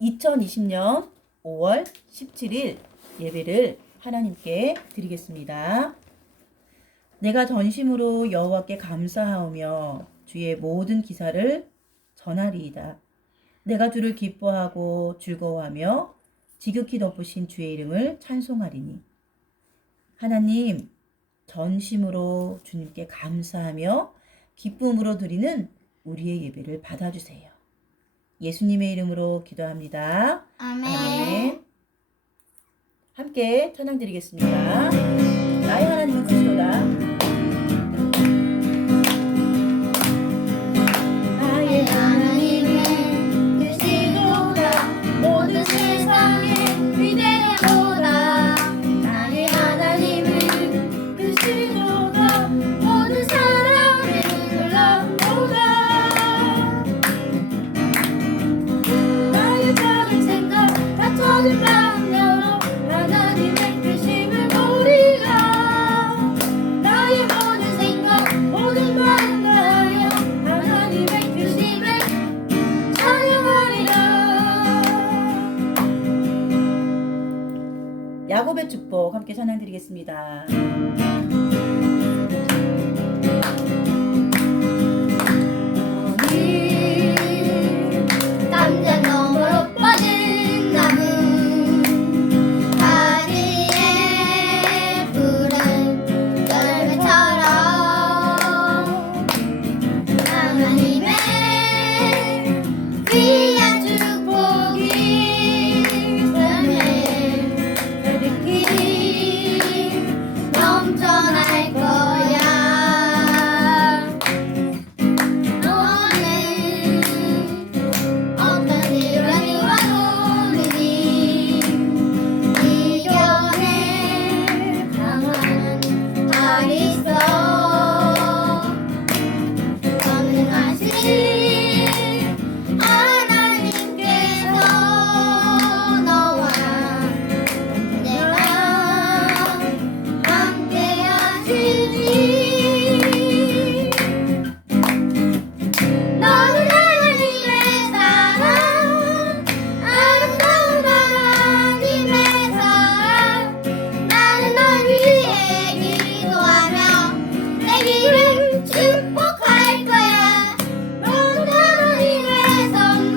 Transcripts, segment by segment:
2020년 5월 17일 예배를 하나님께 드리겠습니다. 내가 전심으로 여호와께 감사하오며 주의 모든 기사를 전하리이다. 내가 주를 기뻐하고 즐거워하며 지극히 높으신 주의 이름을 찬송하리니. 하나님, 전심으로 주님께 감사하며 기쁨으로 드리는 우리의 예배를 받아주세요. 예수님의 이름으로 기도합니다. 아멘. 함께 찬양 드리겠습니다. 나의 하나님은 크시도다. 나의 하나님은 크시도다. 모든 세상에 위대하도다. 나의 하나님은 크시도다. 모든 사랑에 놀라운도다. 나의 작은 생각 다 터진 마음으로 하나님의 크심을 보리라. 나의 모든 생각 모든 마음 다하여 하나님의 크심을 찬양하리라. 야곱의 축복 함께 찬양드리겠습니다. 깜짝 너머로 뻗은 나무 다리에 푸른 열매처럼 하나님의 귀한 축복이 삶에 가득히 넘쳐날 거야. 너는 어떤 일이 와도 오느니 이겨낼 강한 발이 있어. 전능하신 하나님께서 너와 내가 함께 하시니. 너는 하나님의 사랑, 아름다운 하나님의 사랑. 나는 널 위해 기도하며 내 길을 축복할 거야. 너는 하나님의 선물,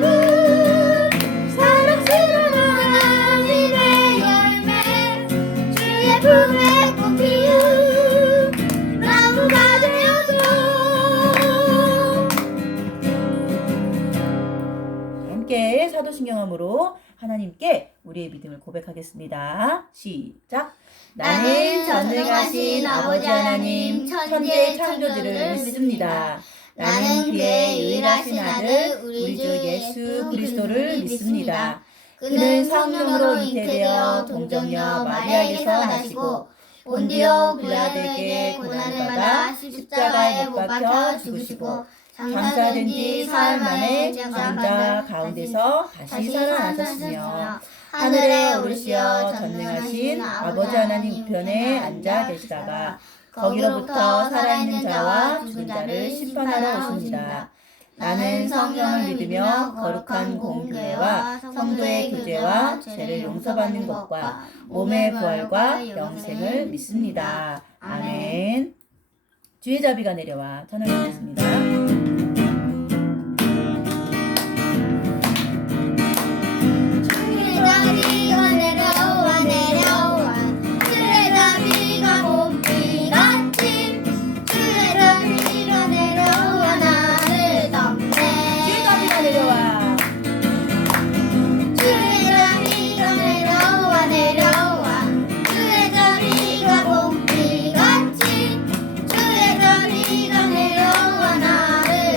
사랑스러운 하나님의 열매, 주의 품에 꼭 피운 나무가 되어줘. 함께 사도신경함으로 하나님께 우리의 믿음을 고백하겠습니다. 시작. 나는 전능하신 아버지 하나님 천지의 창조주를 믿습니다. 나는 그의 유일하신 아들 우리 주 예수 그리스도를 믿습니다. 그는 성령으로 잉태되어 동정녀 마리아에게서 나시고 본디오 빌라도에게 고난을 받아 십자가에 못 박혀 죽으시고 장사된 지 사흘 만에 죽은 자 가운데서 다시 살아나셨으며 하늘에 오르시어 전능하신 아버지 하나님 우편에 앉아 계시다가 거기로부터 살아있는 자와 죽은 자를 심판하러 오십니다. 나는 성령을 믿으며 거룩한 공교회와 성도의 교제와 죄를 용서받는 것과 몸의 부활과 영생을 믿습니다. 아멘. 주의 자비가 내려와 찬양하겠습니다. 주의 자비가 내려와 내려와 주의 자비가 봄비같이 주의 자비가 내려와 나를 덮네. 주의 자비가 내려와. 주의 자비가 내려와 내려와 주의 자비가 봄비같이 주의 자비가 내려와 나를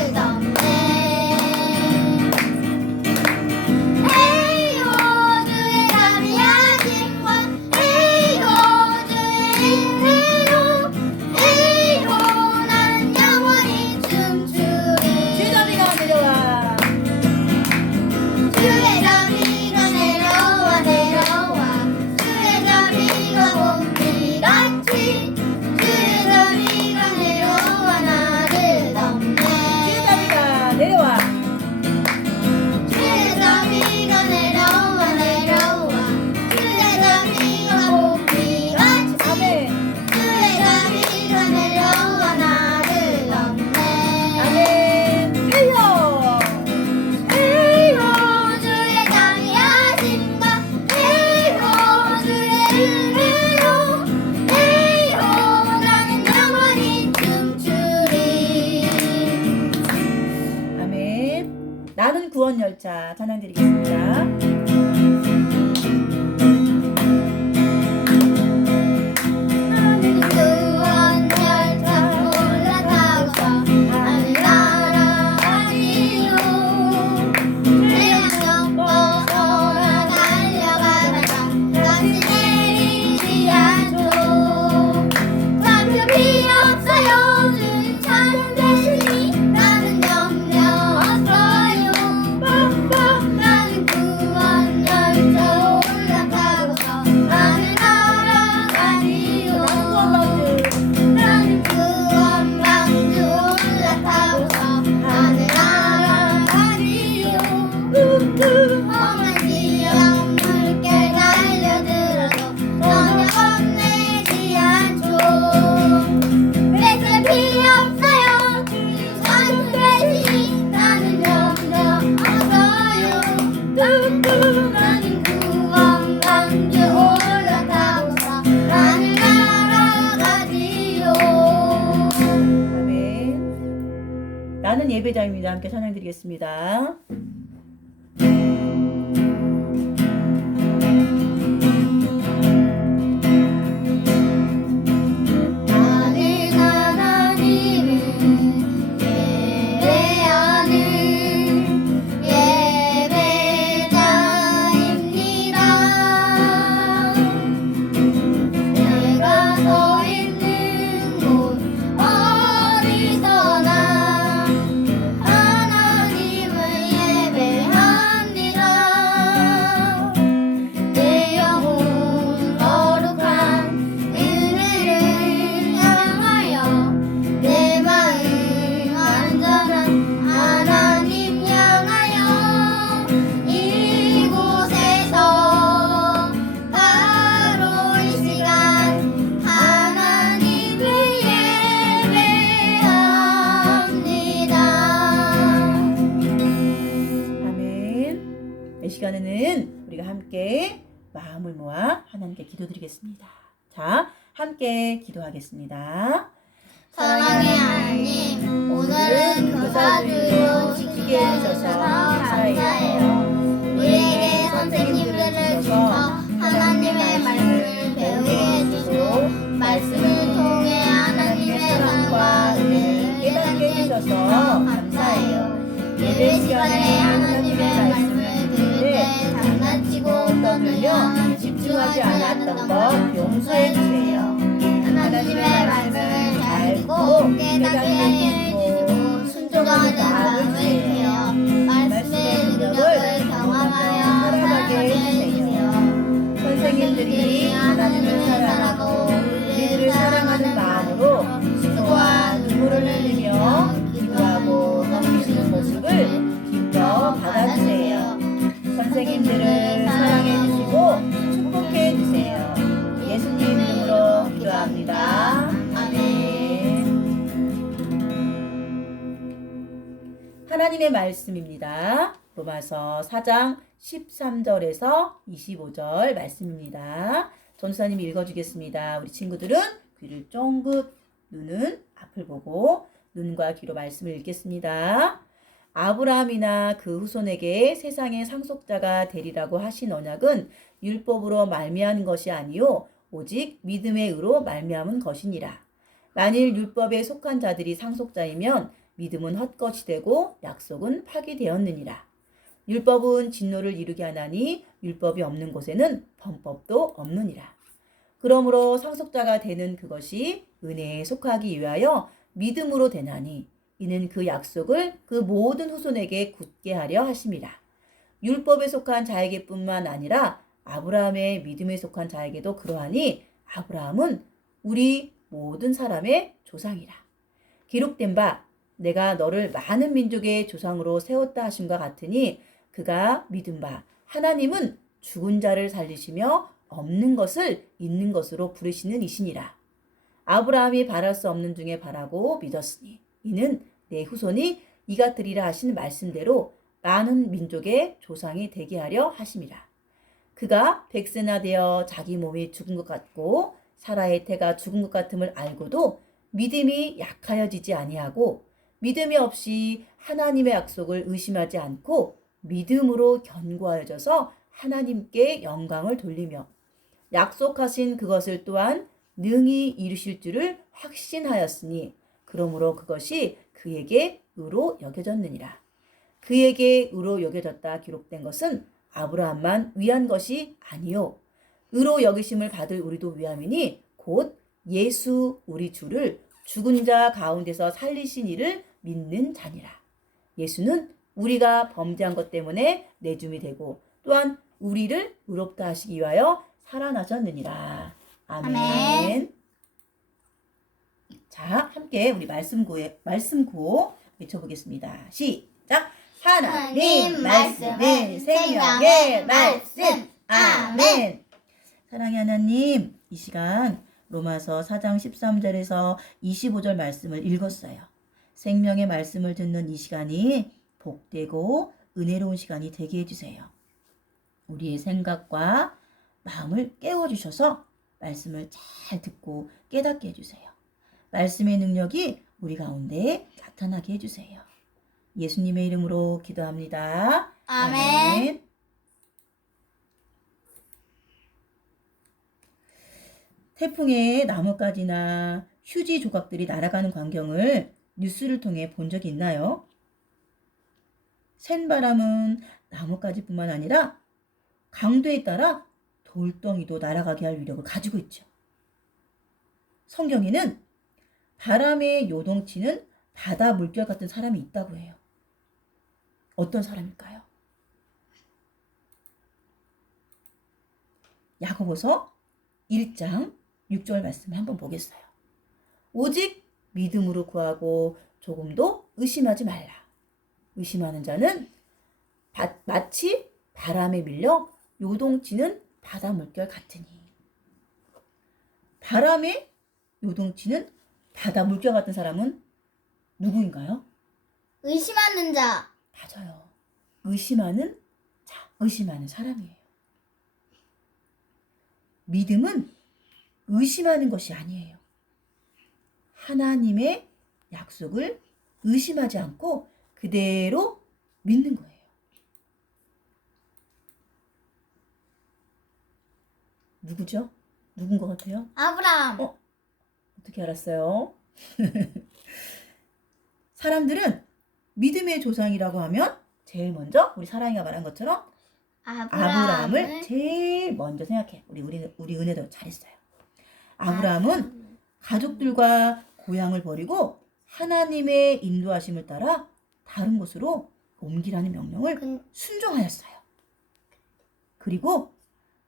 나는 구원 열차 찬양 드리겠습니다. 나는 구원 열차 올라타고서 하늘 날아가지요. 태양 넘어서나 달려가다가 다시 내리지 않죠. 좌표 필요 없어요. 주님 찬양 되시니 나는 염려 없어요. 나는 구원 열차 올라타고서 하늘 날아가지요. 나는 구원방주 올라타고서 하늘 날아가지요. 험한 지형 물결 달려들어도 전혀 겁내지 않죠. 뺏을 필요 없어요. 주님 찬양 되시니 나는 염려 없어요. 나는 구원방주 올라타고서 하늘 날아가지요. 아멘. 나는 예배자입니다. 함께 찬양 드리겠습니다. 나는 하나님을 예배하는 예배자입니다. 내가 서 있는 곳 어디서나 하나님을 예배합니다. 내 영혼 거룩한 은혜를 향하여 내 마음 완전한 하나님 향하여 이곳에서 바로 이 시간 하나님을 예배합니다. 아멘. 이 시간에는 우리가 함께 마음을 모아 하나님께 기도드리겠습니다. 자, 함께 기도하겠습니다. 사랑의 하나님, 오늘은 교사들로 지키게 해주셔서 감사해요. 우리에게 선생님들을 주셔서 하나님의 말씀을 배우게 해주시고 말씀을 통해 하나님의 사랑과 은혜를 깨닫게 해주셔서 감사해요. 예배 시간에 하나님의 말씀을 들을 때 장난치고 떠들며 집중하지 않았던 것 용서해 주세요. 하나님의 말씀을 잘 듣고 깨닫게 해주시고 순종하는 마음을 주세요. 말씀의 능력을 경험하여 살아가게 해주세요. 선생님들이 하나님을 사랑하고 우리를 사랑하는 마음으로 수고와 눈물을 흘리며 기도하고 섬기시는 모습을 기뻐 받아주세요. 선생님들을 사랑해 주시고 축복해 주세요. 예수님 이름으로 기도합니다. 아멘. 하나님의 말씀입니다. 로마서 4장 13절에서 25절 말씀입니다. 전도사님이 읽어주겠습니다. 우리 친구들은 귀를 쫑긋, 눈은 앞을 보고 눈과 귀로 말씀을 읽겠습니다. 아브라함이나 그 후손에게 세상의 상속자가 되리라고 하신 언약은 율법으로 말미암은 것이 아니요 오직 믿음의 의로 말미암은 것이니라. 만일 율법에 속한 자들이 상속자이면 믿음은 헛것이 되고 약속은 파기되었느니라. 율법은 진노를 이루게 하나니 율법이 없는 곳에는 범법도 없느니라. 그러므로 상속자가 되는 그것이 은혜에 속하기 위하여 믿음으로 되나니 이는 그 약속을 그 모든 후손에게 굳게 하려 하심이라. 율법에 속한 자에게뿐만 아니라 아브라함의 믿음에 속한 자에게도 그러하니 아브라함은 우리 모든 사람의 조상이라. 기록된 바 내가 너를 많은 민족의 조상으로 세웠다 하심과 같으니 그가 믿은 바 하나님은 죽은 자를 살리시며 없는 것을 있는 것으로 부르시는 이시니라. 아브라함이 바랄 수 없는 중에 바라고 믿었으니 이는 내 후손이 이같으리라 하신 말씀대로 많은 민족의 조상이 되게 하려 하심이라. 그가 백세나 되어 자기 몸이 죽은 것 같고 사라의 태가 죽은 것 같음을 알고도 믿음이 약하여지지 아니하고 믿음이 없이 하나님의 약속을 의심하지 않고 믿음으로 견고하여져서 하나님께 영광을 돌리며 약속하신 그것을 또한 능히 이루실 줄을 확신하였으니 그러므로 그것이 그에게 의로 여겨졌느니라. 그에게 의로 여겨졌다 기록된 것은 아브라함만 위한 것이 아니요 의로 여기심을 받을 우리도 위함이니 곧 예수 우리 주를 죽은 자 가운데서 살리신 이를 믿는 자니라. 예수는 우리가 범죄한 것 때문에 내줌이 되고 또한 우리를 의롭다 하시기 위하여 살아나셨느니라. 아멘. 아멘. 자, 함께 우리 말씀 구호 외쳐보겠습니다. 시작. 하나님 말씀은 생명의 말씀. 아멘. 사랑의 하나님, 이 시간 로마서 4장 13절에서 25절 말씀을 읽었어요. 생명의 말씀을 듣는 이 시간이 복되고 은혜로운 시간이 되게 해주세요. 우리의 생각과 마음을 깨워주셔서 말씀을 잘 듣고 깨닫게 해주세요. 말씀의 능력이 우리 가운데 나타나게 해주세요. 예수님의 이름으로 기도합니다. 아멘. 태풍에 나뭇가지나 휴지 조각들이 날아가는 광경을 뉴스를 통해 본 적이 있나요? 센 바람은 나뭇가지뿐만 아니라 강도에 따라 돌덩이도 날아가게 할 위력을 가지고 있죠. 성경에는 바람에 요동치는 바다 물결 같은 사람이 있다고 해요. 어떤 사람일까요? 야고보서 1장 6절 말씀을 한번 보겠어요. 오직 믿음으로 구하고 조금도 의심하지 말라. 의심하는 자는 마치 바람에 밀려 요동치는 바다 물결 같으니. 바람에 요동치는 바다 물결 같은 사람은 누구인가요? 의심하는 자. 맞아요. 의심하는 자, 의심하는 사람이에요. 믿음은 의심하는 것이 아니에요. 하나님의 약속을 의심하지 않고 그대로 믿는 거예요. 누구죠? 누군 것 같아요? 아브라함. 어떻게 알았어요? 사람들은 믿음의 조상이라고 하면 제일 먼저 우리 사랑이가 말한 것처럼 아브라함을 제일 먼저 생각해. 우리 은혜도 잘했어요. 아브라함은 가족들과 고향을 버리고 하나님의 인도하심을 따라 다른 곳으로 옮기라는 명령을 순종하였어요. 그리고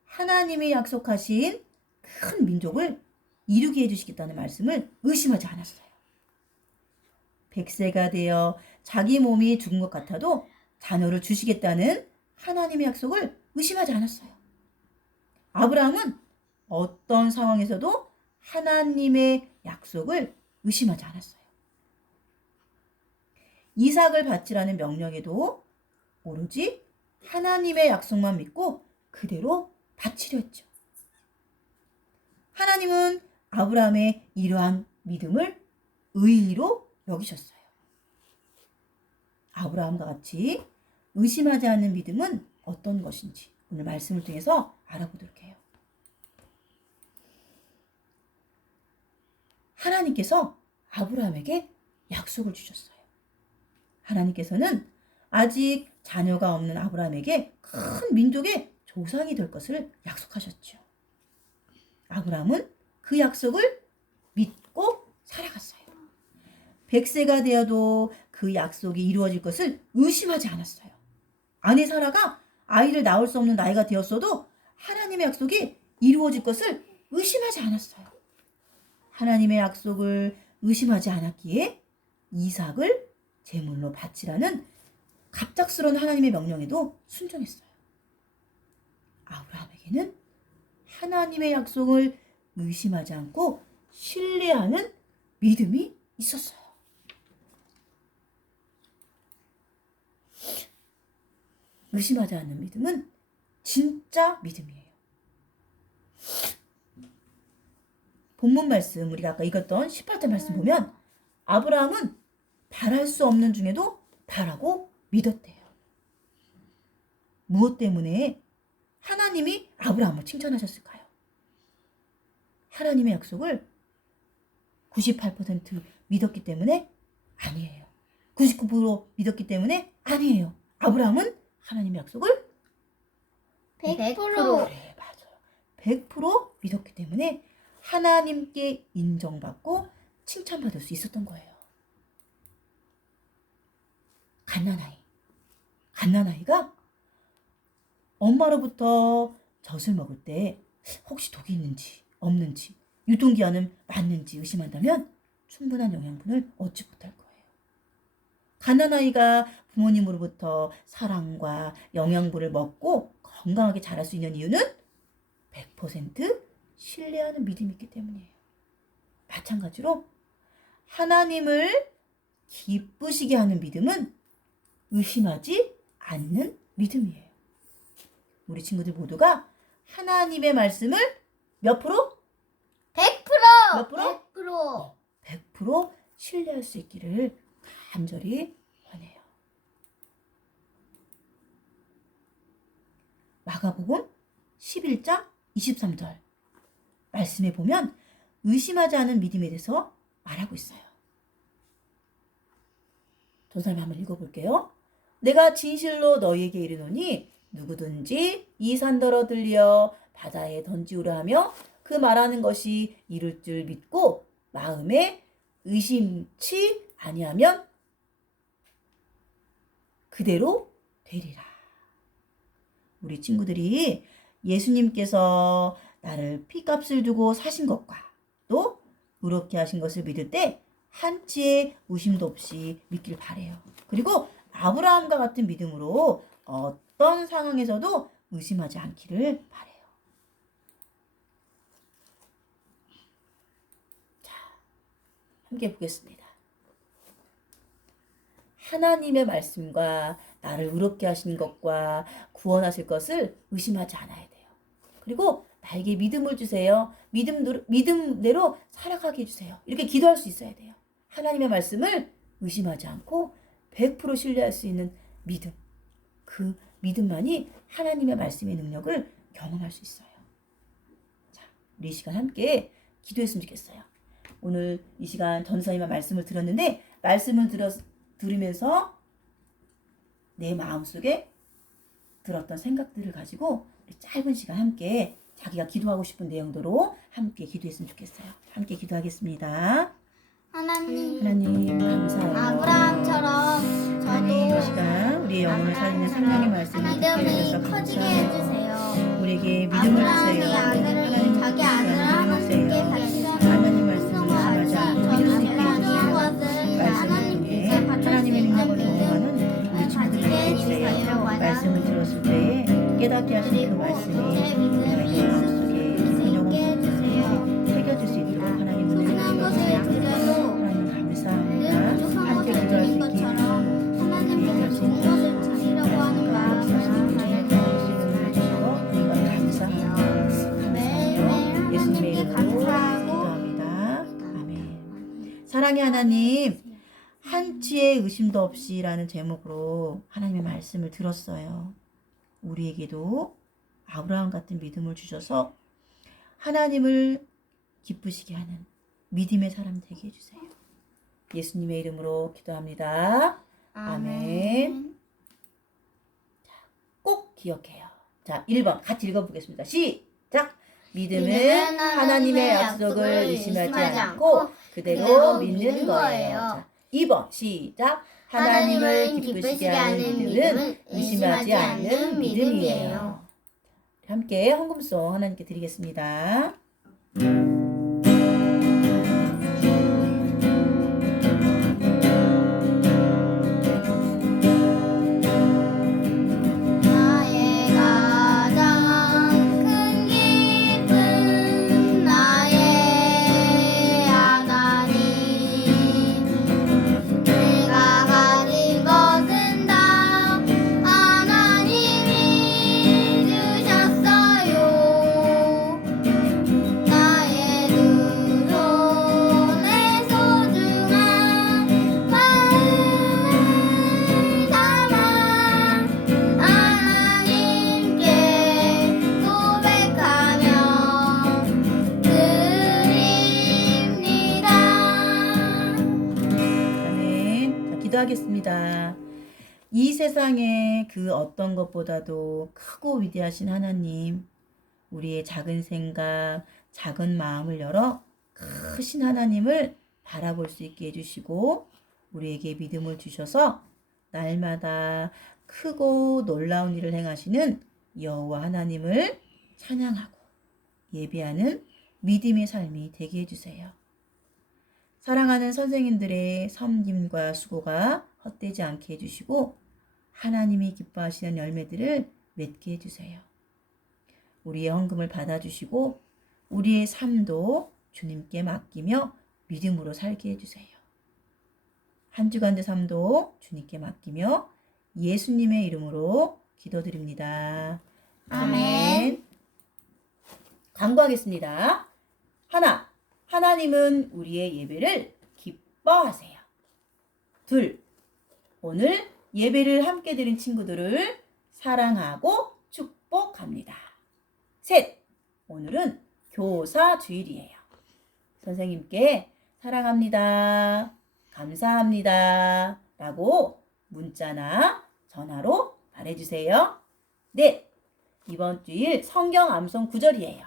하나님이 약속하신 큰 민족을 이루게 해주시겠다는 말씀을 의심하지 않았어요. 100세가 되어 자기 몸이 죽은 것 같아도 자녀를 주시겠다는 하나님의 약속을 의심하지 않았어요. 아브라함은 어떤 상황에서도 하나님의 약속을 의심하지 않았어요. 이삭을 바치라는 명령에도 오로지 하나님의 약속만 믿고 그대로 바치려 했죠. 하나님은 아브라함의 이러한 믿음을 의의로 여기셨어요. 아브라함과 같이 의심하지 않는 믿음은 어떤 것인지 오늘 말씀을 통해서 알아보도록 해요. 하나님께서 아브라함에게 약속을 주셨어요. 하나님께서는 아직 자녀가 없는 아브라함에게 큰 민족의 조상이 될 것을 약속하셨죠. 아브라함은 그 약속을 믿고 살아갔어요. 100세가 되어도 그 약속이 이루어질 것을 의심하지 않았어요. 아내 사라가 아이를 낳을 수 없는 나이가 되었어도 하나님의 약속이 이루어질 것을 의심하지 않았어요. 하나님의 약속을 의심하지 않았기에 이삭을 제물로 바치라는 갑작스러운 하나님의 명령에도 순종했어요. 아브라함에게는 하나님의 약속을 의심하지 않고 신뢰하는 믿음이 있었어요. 의심하지 않는 믿음은 진짜 믿음이에요. 본문 말씀 우리가 아까 읽었던 18절 말씀 보면 아브라함은 바랄 수 없는 중에도 바라고 믿었대요. 무엇 때문에 하나님이 아브라함을 칭찬하셨을까요? 하나님의 약속을 98% 믿었기 때문에 아니에요. 99% 믿었기 때문에 아니에요. 아브라함은 하나님의 약속을 100%. 그래, 맞아요. 100% 믿었기 때문에 하나님께 인정받고 칭찬받을 수 있었던 거예요. 갓난아이가 엄마로부터 젖을 먹을 때 혹시 독이 있는지 없는지 유통기한은 맞는지 의심한다면 충분한 영양분을 얻지 못할 거예요. 갓난아이가 부모님으로부터 사랑과 영양분을 먹고 건강하게 자랄 수 있는 이유는 100% 신뢰하는 믿음이 있기 때문이에요. 마찬가지로 하나님을 기쁘시게 하는 믿음은 의심하지 않는 믿음이에요. 우리 친구들 모두가 하나님의 말씀을 몇 프로? 100%. 몇 프로? 100%. 100% 신뢰할 수 있기를 간절히 원해요. 마가복음 11장 23절 말씀에 보면 의심하지 않은 믿음에 대해서 말하고 있어요. 전사님 한번 읽어볼게요. 내가 진실로 너희에게 이르노니 누구든지 이 산더러 들려 바다에 던지우라 하며 그 말하는 것이 이룰 줄 믿고 마음에 의심치 아니하면 그대로 되리라. 우리 친구들이 예수님께서 나를 피값을 주고 사신 것과 또 의롭게 하신 것을 믿을 때 한치의 의심도 없이 믿길 바래요. 그리고 아브라함과 같은 믿음으로 어떤 상황에서도 의심하지 않기를 바래요. 자, 함께 보겠습니다. 하나님의 말씀과 나를 의롭게 하신 것과 구원하실 것을 의심하지 않아야 돼요. 그리고 나에게 믿음을 주세요. 믿음대로 살아가게 해주세요. 이렇게 기도할 수 있어야 돼요. 하나님의 말씀을 의심하지 않고 100% 신뢰할 수 있는 믿음. 그 믿음만이 하나님의 말씀의 능력을 경험할 수 있어요. 자, 우리 이 시간 함께 기도했으면 좋겠어요. 오늘 이 시간 전사님의 말씀을 들었는데 말씀을 들으면서 내 마음속에 들었던 생각들을 가지고 우리 짧은 시간 함께 자기가 기도하고 싶은 내용대로 함께 기도했으면 좋겠어요. 함께 기도하겠습니다. 하나님 감사해요. 아브라함처럼 하나님, 이 저도 시간 우리의 영혼을 살리는 생명의 말씀을 듣게 믿음이 해주셔서 커지게 감사해요. 해주세요. 우리에게 믿음을 아브라함의 주세요. 아들을 자기 아들을 하나님께 바치려는 하나님 말씀을 의심하지 않고 믿을 수 있게 해주세요. 것을 말씀을 통해 하나님의 능력을 경험하는 우리 친구들에게 해주세요. 말씀을 들었을 때에 깨닫게 하신 그 말씀이 나의 마음속에 깊은 영혼에 새겨질 수 있도록 하나님 은혜를 주셔주세요. 하나님 감사합니다. 함께 기도할 수 있게 것처럼 하나님께서 좋은 것을 주시려고 하는 마음으로 매일매일 예수님의 하나님께 이름으로 감사하고 기도합니다. 아멘. 사랑의 하나님, 한치의 의심도 없이라는 제목으로 하나님의 말씀을 들었어요. 우리에게도 아브라함 같은 믿음을 주셔서 하나님을 기쁘시게 하는 믿음의 사람 되게 해주세요. 예수님의 이름으로 기도합니다. 아멘. 꼭 기억해요. 자, 1번 같이 읽어보겠습니다. 시작! 믿음은 하나님의 약속을 의심하지 않고 그대로 믿는 거예요. 자, 2번 시작! 하나님을 기쁘시게 하는 믿음은 의심하지 않는 믿음이에요. 함께 헌금송 하나님께 드리겠습니다. 나의 가장 큰 기쁨 나의 하나님 내가 가진 것은 다 하나님이 주셨어요 나의 이 세상에 그 어떤 것보다도 크고 위대하신 하나님, 우리의 작은 생각, 작은 마음을 열어 크신 하나님을 바라볼 수 있게 해주시고 우리에게 믿음을 주셔서 날마다 크고 놀라운 일을 행하시는 여호와 하나님을 찬양하고 예배하는 믿음의 삶이 되게 해주세요. 사랑하는 선생님들의 섬김과 수고가 헛되지 않게 해주시고 하나님이 기뻐하시는 열매들을 맺게 해주세요. 우리의 헌금을 받아주시고 우리의 삶도 주님께 맡기며 믿음으로 살게 해주세요. 한 주간의 삶도 주님께 맡기며 예수님의 이름으로 기도드립니다. 아멘. 간구하겠습니다. 하나님은 우리의 예배를 기뻐하세요. 둘, 오늘 예배를 함께 드린 친구들을 사랑하고 축복합니다. 셋, 오늘은 교사 주일이에요. 선생님께 사랑합니다, 감사합니다 라고 문자나 전화로 말해주세요. 넷, 이번 주일 성경 암송 구절이에요.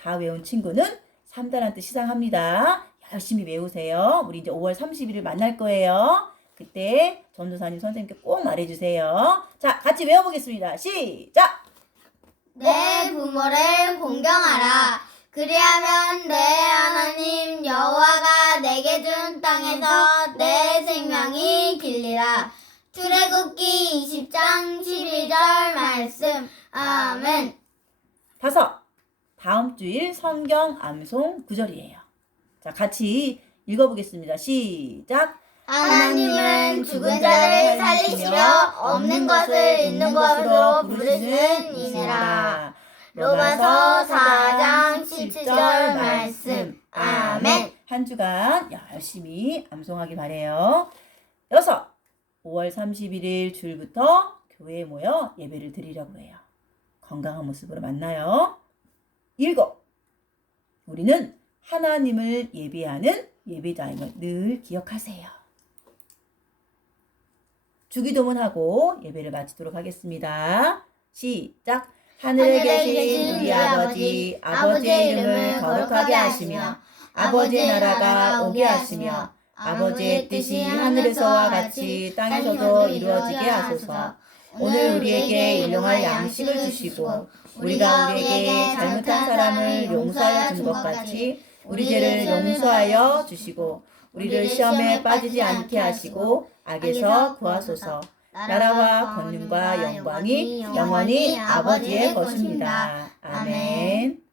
다 외운 친구는 3단한테 시상합니다. 열심히 외우세요. 우리 이제 5월 30일을 만날 거예요. 그때 전도사님 선생님께 꼭 말해주세요. 자, 같이 외워보겠습니다. 시작! 내 부모를 공경하라. 그리하면 내 하나님 여호와가 내게 준 땅에서 내 생명이 길리라. 출애굽기 20장 11절 말씀. 아멘. 다섯, 다음 주일 성경 암송 구절이에요. 자, 같이 읽어보겠습니다. 시작! 하나님은 죽은 자를 살리시며 없는 것을 있는 것으로 부르시는 이니라. 로마서 4장 17절 말씀. 아멘. 한 주간 열심히 암송하길 바래요. 여섯, 5월 31일 주일부터 교회에 모여 예배를 드리려고 해요. 건강한 모습으로 만나요. 일곱, 우리는 하나님을 예배하는 예배자임을 늘 기억하세요. 주기도문하고 예배를 마치도록 하겠습니다. 시작! 하늘에 계신 우리 아버지, 아버지의 이름을 거룩하게 하시며 아버지의 나라가 오게 하시며 아버지의 뜻이 하늘에서와 같이 땅에서도 이루어지게 하소서. 오늘 우리에게 일용할 양식을 주시고 우리가 우리에게 잘못한 사람을 용서하여 준 것 같이 우리 죄를 용서하여 주시고 우리를 시험에 빠지지 않게 하시고 악에서 구하소서. 나라와 권능과 영광이 영원히 아버지의 것입니다. 아멘.